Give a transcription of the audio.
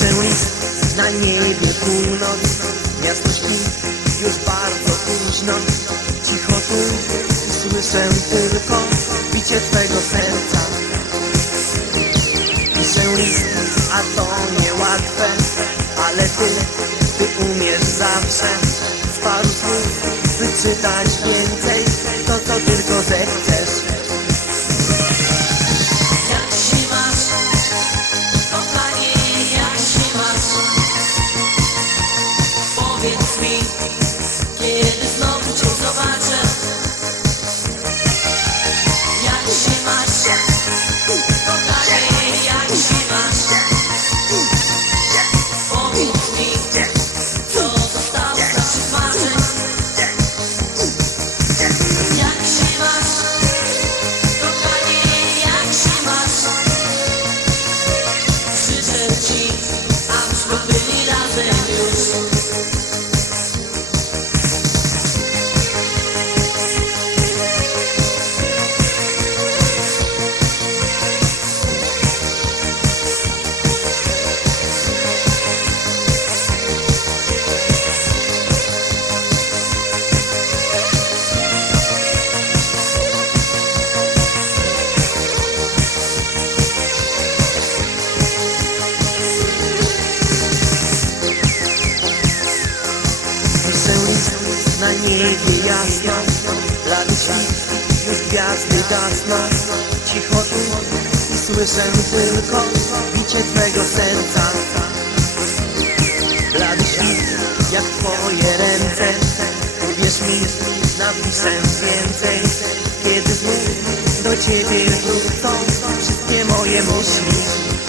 Na niebie północ, miasto śpi już bardzo późno. Cicho tu słyszę tylko bicie Twego serca. Piszę list, a to niełatwe Ale Ty, Ty umiesz zawsze. Z paru słów wyczytać więcej Get niebie jasno Blady świt, już gwiazdy gasną Cicho tu i słyszę tylko bicie Twego serca. Blady świt, jak Twoje ręce Uwierz mi, napiszę więcej. Kiedy znów do Ciebie wrócą Wszystkie moje myśli